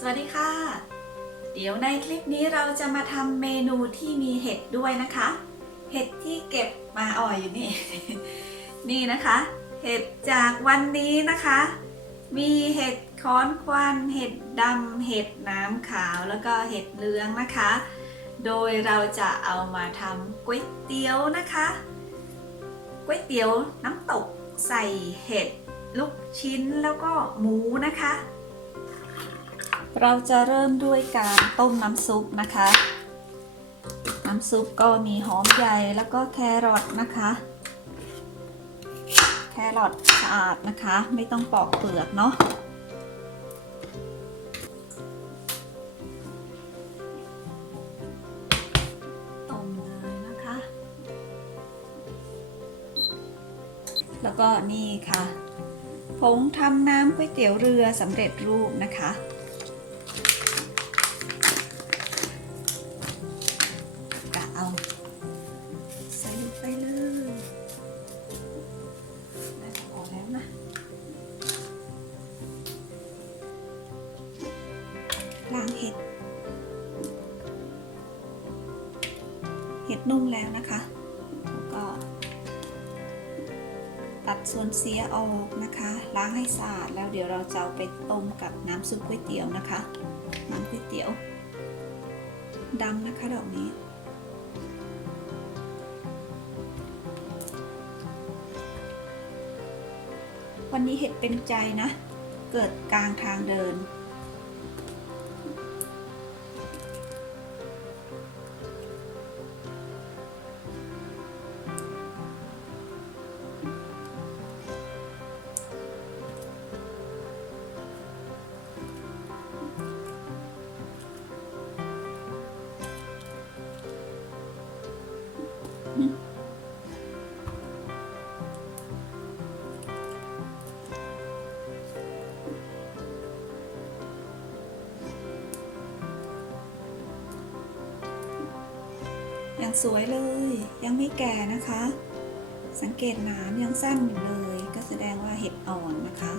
สวัสดีค่ะ เดี๋ยวในคลิปนี้เราจะมาทำเมนูที่มีเห็ดด้วยนะคะ เห็ดที่เก็บมาอ่อยอยู่นี่ นี่นะคะ เห็ดจากวันนี้นะคะ มีเห็ดค้อนควัน เห็ดดำเห็ดน้ำขาวแล้วก็เห็ดเหลืองนะคะ โดยเราจะเอามาทำก๋วยเตี๋ยวนะคะก๋วยเตี๋ยวน้ำตกใส่เห็ดลูกชิ้นแล้วก็หมูนะคะ เราจะเริ่มด้วยการต้มน้ำซุปนะคะ น้ำซุปก็มีหอมใหญ่แล้วก็แครอทนะคะ แครอทสะอาดนะคะ ไม่ต้องปอกเปลือกเนาะต้มเลยนะคะแล้วก็นี่ค่ะ ผงทำน้ำก๋วยเตี๋ยวเรือสำเร็จรูปนะคะ นุ่มแล้วนะคะแล้วก็ ตัดส่วนเสียออกนะคะ ล้างให้สะอาดแล้วเดี๋ยวเราจะเอาไปต้มกับน้ำซุปก๋วยเตี๋ยวนะคะ น้ำก๋วยเตี๋ยวดำนะคะดอกนี้วันนี้เห็ดเป็นใจนะ เกิดกลางทางเดิน ยังสวยเลย ยังไม่แก่นะคะ สังเกตหนามยังสั้นอยู่เลย ก็แสดงว่าเห็ดอ่อนนะคะ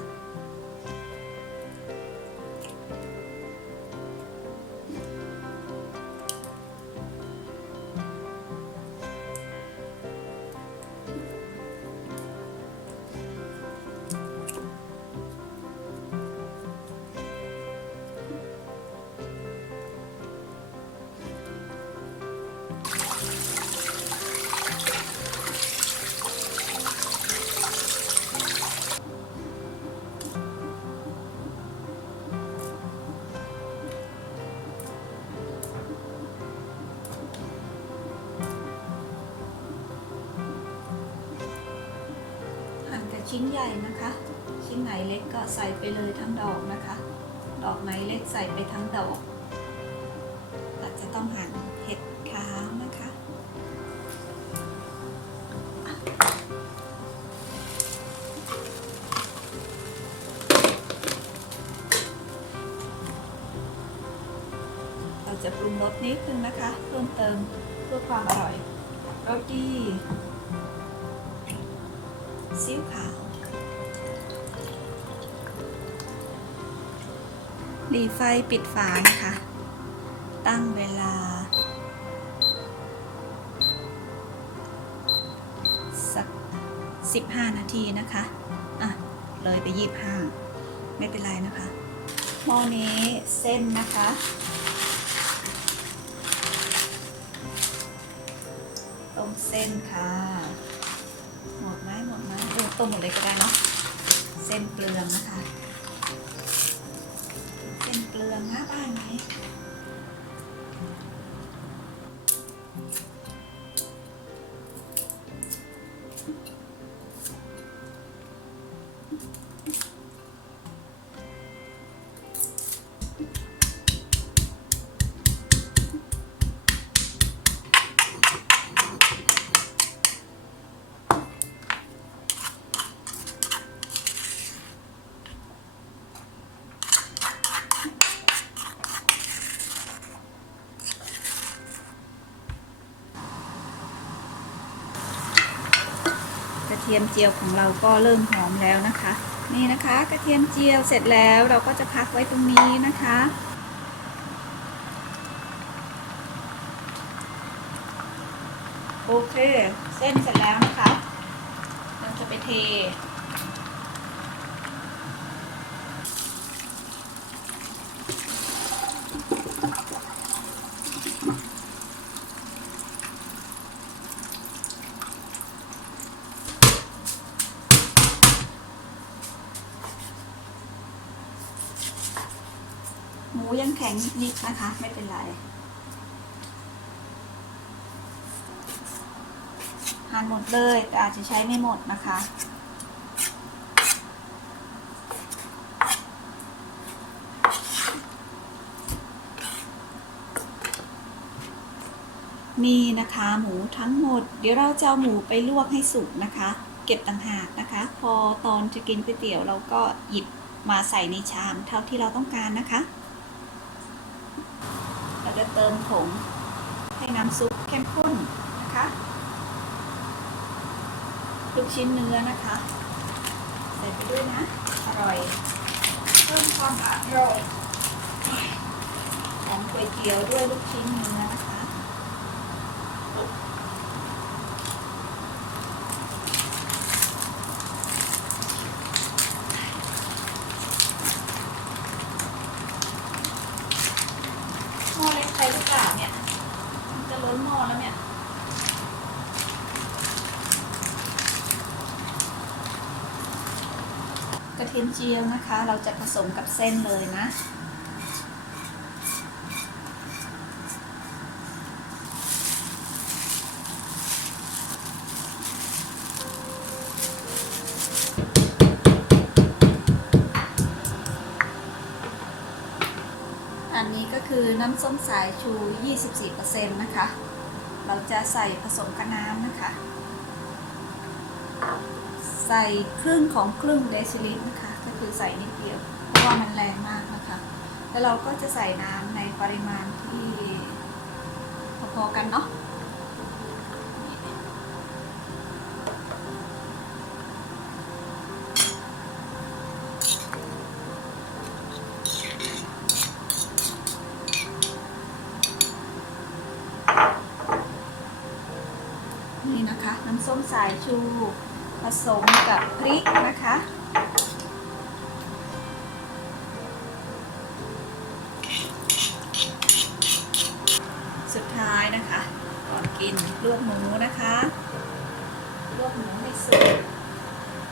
ชิ้นใหญ่นะคะ ชิ้นไหนเล็กก็ใส่ไปเลยทั้งดอกนะคะ ดอกไหนเล็กใส่ไปทั้งดอกอาจจะต้องหั่นเห็ดขาวนะคะเราจะปรุงรสนิดนึงนะคะ เพิ่มเติมเพื่อความอร่อยรสดี ซีอิ๊วขาว หลีไฟปิดฝานะคะ ตั้งเวลา สัก 15 นาทีนะคะ อะ เลยไป 25 ไม่เป็นไรนะคะ หม้อนี้เส้นนะคะต้มเส้นค่ะ ต้มหมดเลยก็ได้เนาะ เส้นเปลืองนะคะ เทียมเจียวของเราก็เริ่มหอมแล้วนะคะ นี่นะคะกระเทียมเจียวเสร็จแล้วเราก็จะพักไว้ตรงนี้นะคะ โอเค เส้นเสร็จแล้วนะคะ เราจะไปเท มูยังแข็งนิดๆนะคะ ไม่เป็นไรหั่นหมดเลยแต่อาจจะใช้ไม่หมดนะคะนี่นะคะหมูทั้งหมด เดี๋ยวเราจะเอาหมูไปลวกให้สุกนะคะ เก็บต่างหากนะคะ พอตอนจะกินก๋วยเตี๋ยวเราก็หยิบมาใส่ในชามเท่าที่เราต้องการนะคะ เติมผงให้น้ำซุปเข้มข้นนะคะลูกชิ้นเนื้อนะคะ ใส่ไปด้วยนะ อร่อย เพิ่มความอร่อยของก๋วยเตี๋ยวด้วยลูกชิ้นเนื้อนะคะ หม้อเล็กไปหรือเปล่าเนี่ย มันจะล้นหม้อแล้วเนี่ย กระ เทียมเจียวนะคะ เราจะผสมกับเส้นเลยนะ อันนี้ก็คือน้ำส้มสายชู 24%นะคะ เราจะใส่ผสมกับน้ำนะคะ ใส่ครึ่งของครึ่งเดซิลิตรนะคะ ก็คือใส่นิดเดียว เพราะว่ามันแรงมากนะคะ แล้วเราก็จะใส่น้ำในปริมาณที่พอๆกันเนาะนี่นะคะ น้ำส้มสายชู สมกับพริกนะคะ สุดท้ายนะคะ ก่อนกินลวกหมูนะคะ ลวกหมูให้สุก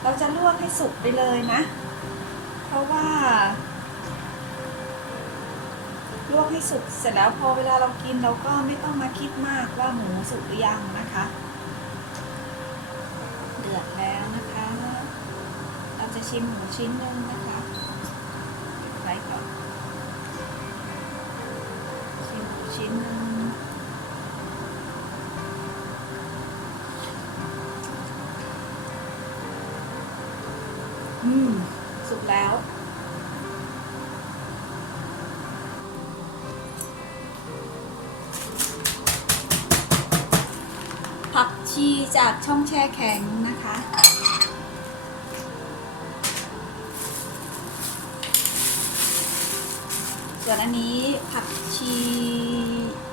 เราจะลวกให้สุกไปเลยนะ เพราะว่าลวกให้สุกเสร็จแล้วพอเวลาเรากินเราก็ไม่ต้องมาคิดมากว่าหมูสุกหรือยังนะคะือกแล้วนะคะ เราจะชิมหมูชิ้นหนึ่งนะคะไว้ก่อน ชิมหมูชิ้นหนึ่งอืม สุกแล้ว ชีจากช่องแช่แข็งนะคะ ส่วนอันนี้ผักชี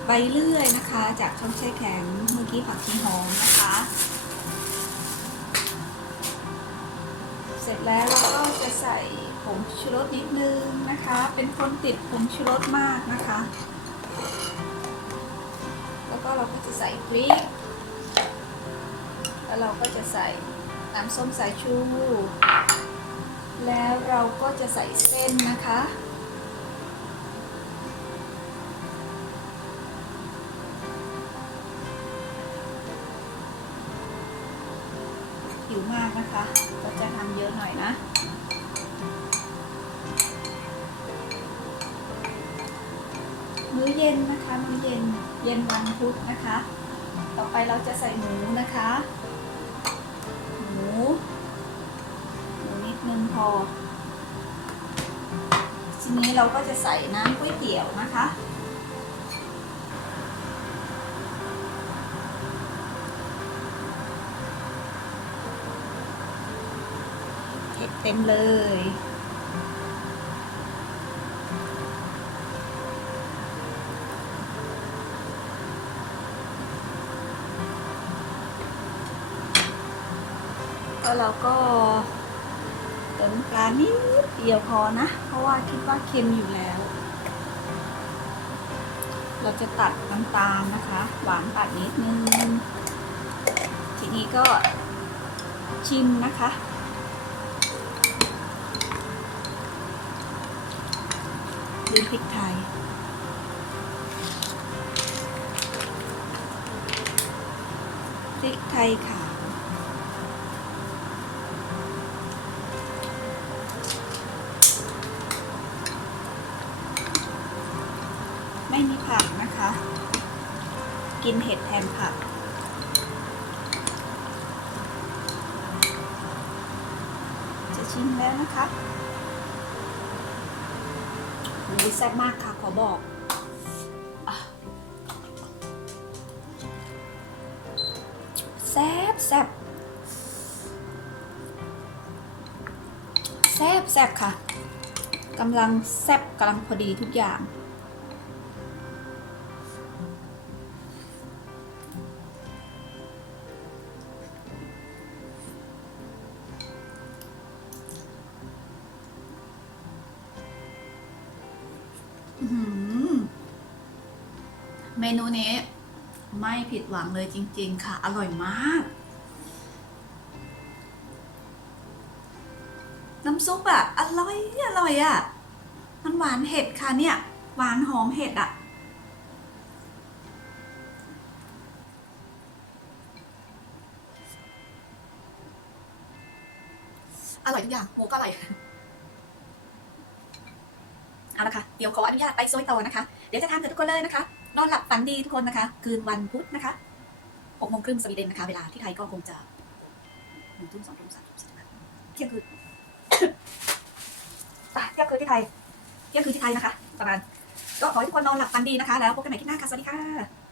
ใบเลื่อยนะคะ จากช่องแช่แข็งเมื่อกี้ผักชีหอมนะคะ เสร็จแล้วเราก็จะใส่ผงชูรสนิดนึงนะคะ เป็นคนติดผงชูรสมากนะคะ แล้วก็เราก็จะใส่พริก แล้วเราก็จะใส่น้ำส้มสายชู แล้วเราก็จะใส่เส้นนะคะ หิวมากนะคะ ก็จะทำเยอะหน่อยนะมื้อเย็นนะคะ มื้อเย็น เย็นวันพุธนะคะ ต่อไปเราจะใส่หมูนะคะ ทีนี้เราก็จะใส่น้ำก๋วยเตี๋ยวนะคะเผ็ดเต็มเลยแล้วเราก็ มน้ำตานิดเดียวพอนะ เพราะว่าคิดว่าเค็มอยู่แล้ว เราจะตัดน้ำตาลนะคะ หวานตัดนิดนึง ทีนี้ก็ชิมนะคะดูพริกไทยพริกไทยขา นเห็ดแทนผักจะชิมแล้วนะคะโอ้ยแซ่บมากค่ะ ขอบอกแซ่บแซ่บแซ่บแซ่บค่ะกำลังแซ่บกำลังพอดีทุกอย่าง ผิดหวังเลยจริง ๆ ค่ะ อร่อยมาก น้ำซุปอะอร่อยอร่อยอะมันหวานเห็ดค่ะเนี่ย หวานหอมเห็ดอะอร่อยทุกอย่างหมูก็อร่อยเอาละค่ะ เดี๋ยวขออนุญาตไปโซยต่อนะคะ เดี๋ยวจะทานกับทุกคนเลยนะคะ นอนหลับฝันดีทุกคนนะคะ คืนวันพุธนะคะ6โมงครึ่งสวีเดนนะคะ เวลาที่ไทยก็คงจะหนึ่งทุ่มสองทุ่มสามทุ่มสี่ทุ่มเที่ยงคืนเที่ยงคืนที่ไทยเที่ยงคืนที่ไทยนะคะ ประมาณ ก็ขอให้ทุกคนนอนหลับฝันดีนะคะ แล้วพบกันใหม่คลิปหน้าค่ะ สวัสดีค่ะ